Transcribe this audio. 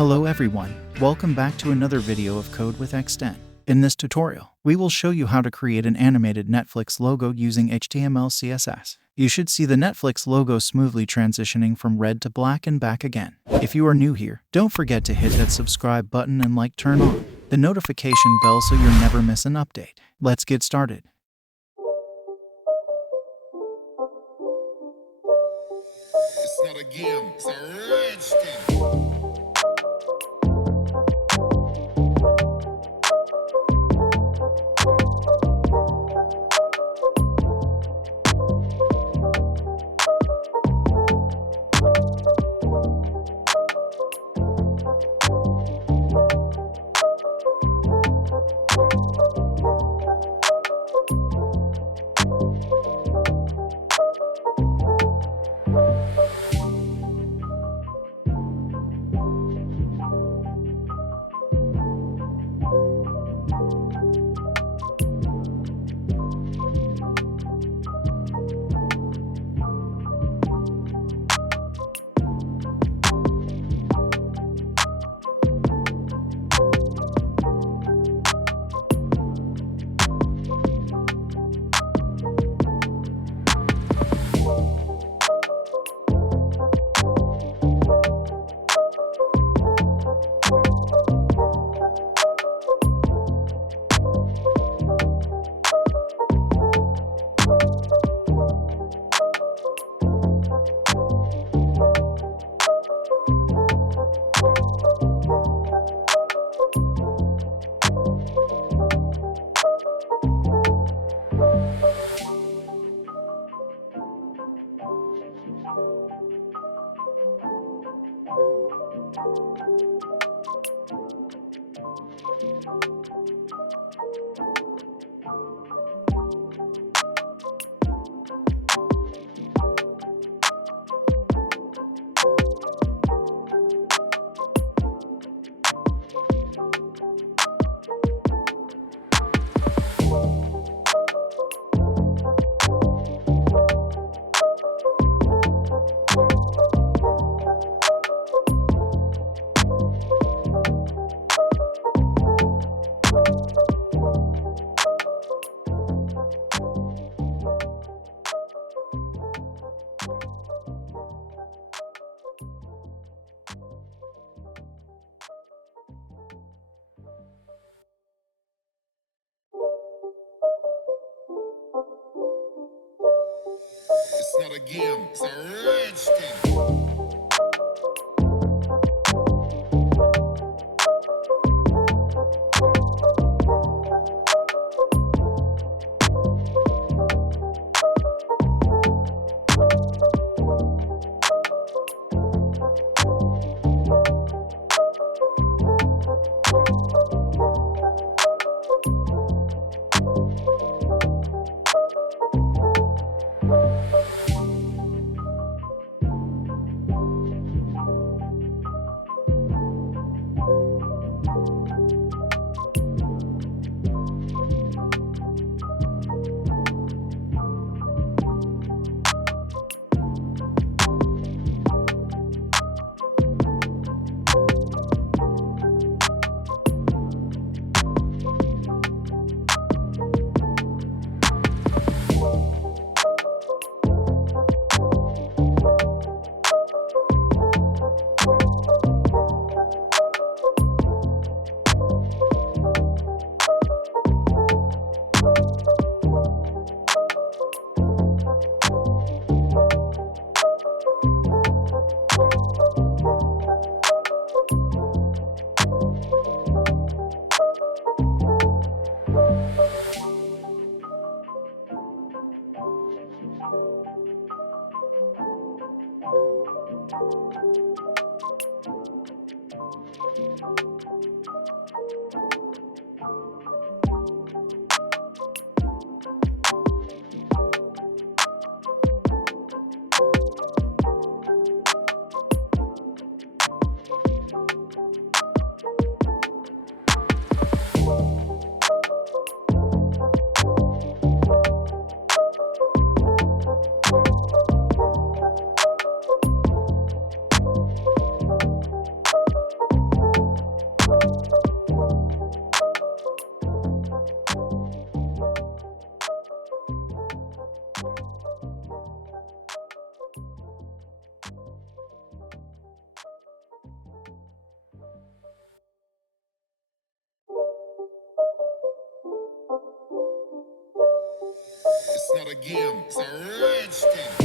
Hello everyone, welcome back to another video of Code with Xten. In this tutorial, we will show you how to create an animated Netflix logo using HTML CSS. You should see the Netflix logo smoothly transitioning from red to black and back again. If you are new here, don't forget to hit that subscribe button and turn on the notification bell so you'll never miss an update. Let's get started. It's not a game, it's a rich thing. It's not a game, it's a rich thing. not a game, it's a rich thing.